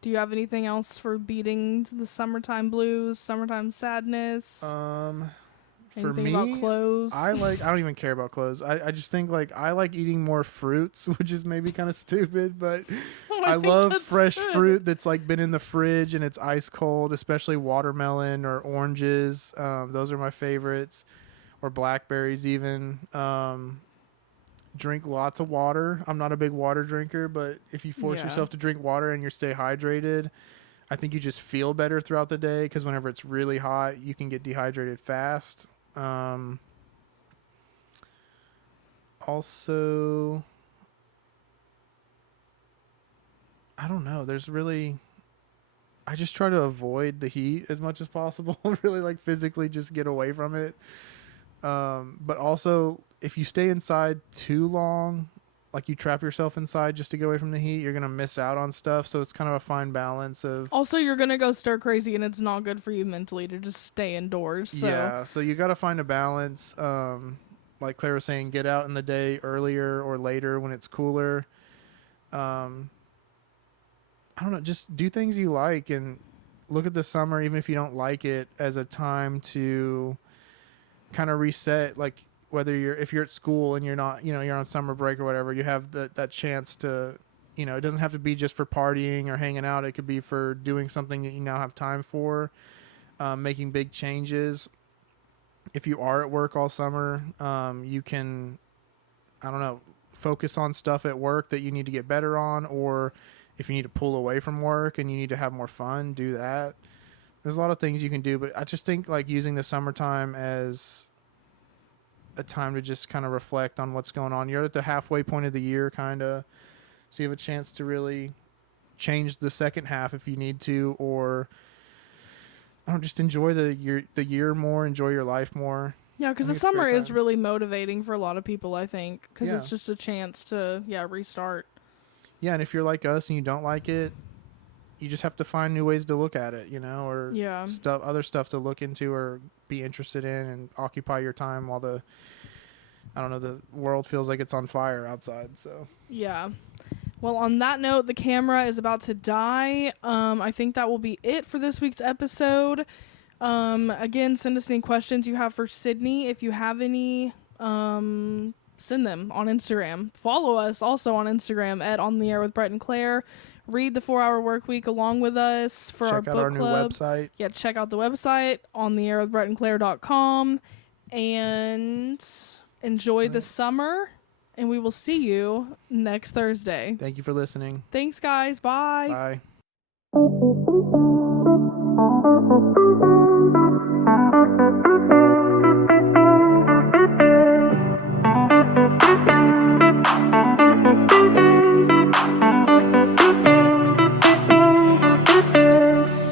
Do you have anything else for beating the summertime blues, summertime sadness? for Anything me, about clothes? I don't even care about clothes. I just think like I like eating more fruits, which is maybe kind of stupid, but I think love that's fresh good. fruit that's like been in the fridge and it's ice cold, especially watermelon or oranges. Those are my favorites, or blackberries even. Drink lots of water. I'm not a big water drinker, but if you force Yeah. yourself to drink water and you stay hydrated, I think you just feel better throughout the day, because whenever it's really hot, you can get dehydrated fast. Also, I don't know. I just try to avoid the heat as much as possible. Really, like physically just get away from it. But also, if you stay inside too long, like you trap yourself inside just to get away from the heat, you're going to miss out on stuff. So it's kind of a fine balance of... Also, you're going to go stir crazy, and it's not good for you mentally to just stay indoors. So. Yeah, so you got to find a balance. Like Claire was saying, get out in the day earlier or later when it's cooler. I don't know, just do things you like and look at the summer, even if you don't like it, as a time to kind of reset. Like if you're at school and you're not, you're on summer break or whatever, you have that chance to, it doesn't have to be just for partying or hanging out. It could be for doing something that you now have time for, making big changes. If you are at work all summer, you can, I don't know, focus on stuff at work that you need to get better on, or if you need to pull away from work and you need to have more fun, do that. There's a lot of things you can do, but I just think like using the summertime as a time to just kind of reflect on what's going on. You're at the halfway point of the year, kind of, so you have a chance to really change the second half if you need to, or I don't know, just enjoy the year more, enjoy your life more. Yeah, because I the think it's a great summer is time. really motivating for a lot of people, I think, because Yeah. it's just a chance to, restart. Yeah, and if you're like us and you don't like it, you just have to find new ways to look at it, or Yeah. other stuff to look into or be interested in and occupy your time while the world feels like it's on fire outside. So Yeah. Well, on that note, the camera is about to die. I think that will be it for this week's episode. Again, send us any questions you have for Sydney. If you have any, send them on Instagram. Follow us also on Instagram at On the Air with Brett and Claire. Read the 4-Hour Workweek along with us for our check out book our new club. website. Yeah, check out the website, ontheairwithbrettandclaire.com, and enjoy the summer, and we will see you next Thursday. Thank you for listening. Thanks, guys. Bye. Bye.